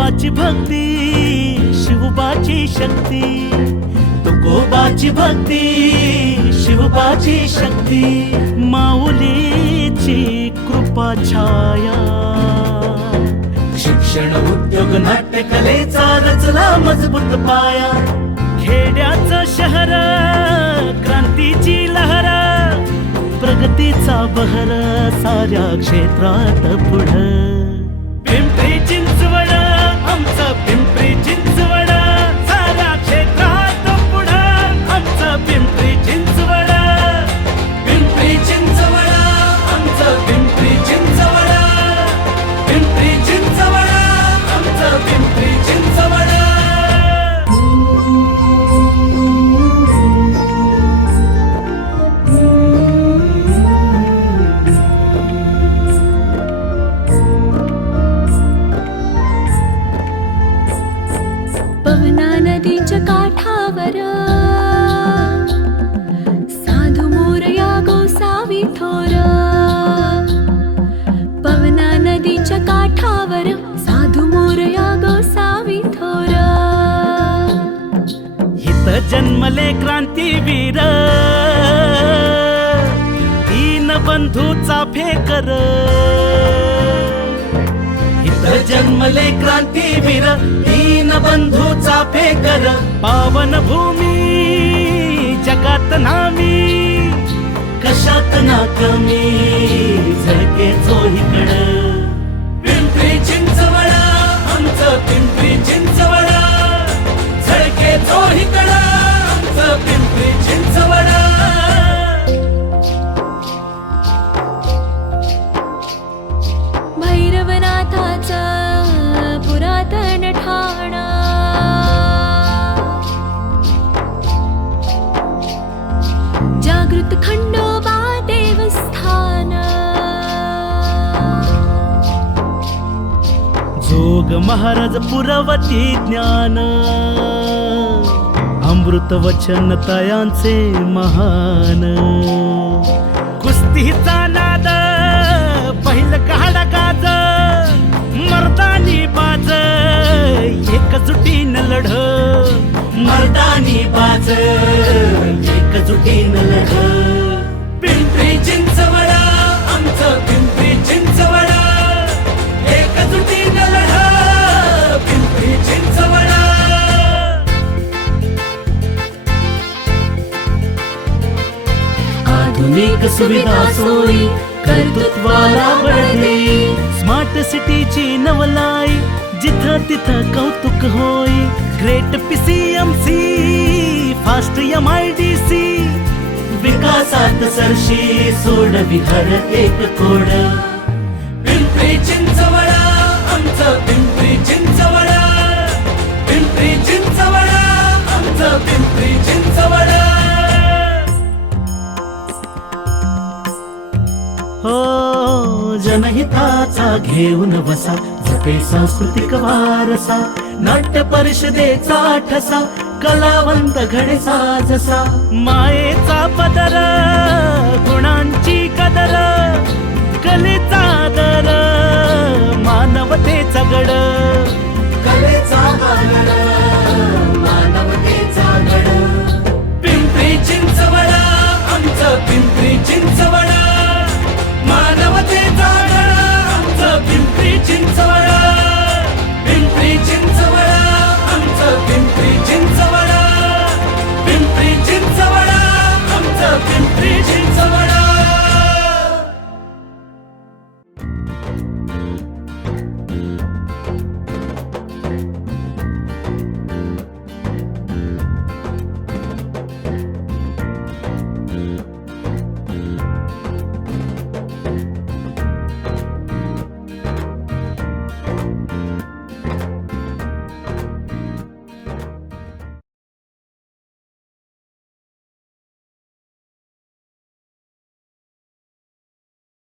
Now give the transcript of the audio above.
तुकोबाची भक्ती शिवबाची शक्ती. तुकोबाची भक्ती शिवबाची शक्ती. माऊलीची कृपा छाया. शिक्षण उद्योग नाट्य कलेचा रचला मजबूत पाया. खेड्याचं शहर क्रांतीची लहर प्रगतीचा बहर साऱ्या क्षेत्रात पुढ. आमचं पिंपरी चिंचवड. काठावर. साधू मोरया गोसावी थोर. पवना नदीच्या काठावर साधू मोरया गोसावी थोर. हित जन्मले क्रांतीवीर. तीन बंधूचा फेकर. जन्मले क्रांतीवीर दीन बंधूचा फेकर. पावन भूमी जगात नामी. कशात ना कमी झळके चोहीकड जागृत खंडोबा देवस्थान. जोग महाराज पुरवती ज्ञान. अमृत वचन तयांचे महान. कुस्तीचा नाद पहिलं काढा काज मर्दानी बाज एकजुटीन लढ. मर्दानी बाज एकजुटीन अनेक सुविधा सोयी कर्तृत्वाला बळते स्मार्ट सिटीची नवलाई जिथं तिथं कौतुक होय great PCMC fast M I D C विकासात सरशी सोड विहर एक कोड पिंपरी चिंचवडा आमचं पिंपरी चिंचवडा. पिंपरी चिंचवडा. जनहिताचा घेऊन बसा जपे सांस्कृतिक वारसा नाट्य परिषदेचा ठसा कलावंत घडे साजसा मायेचा पदर गुणांची कदर कलेचा दर मानवतेचा गड.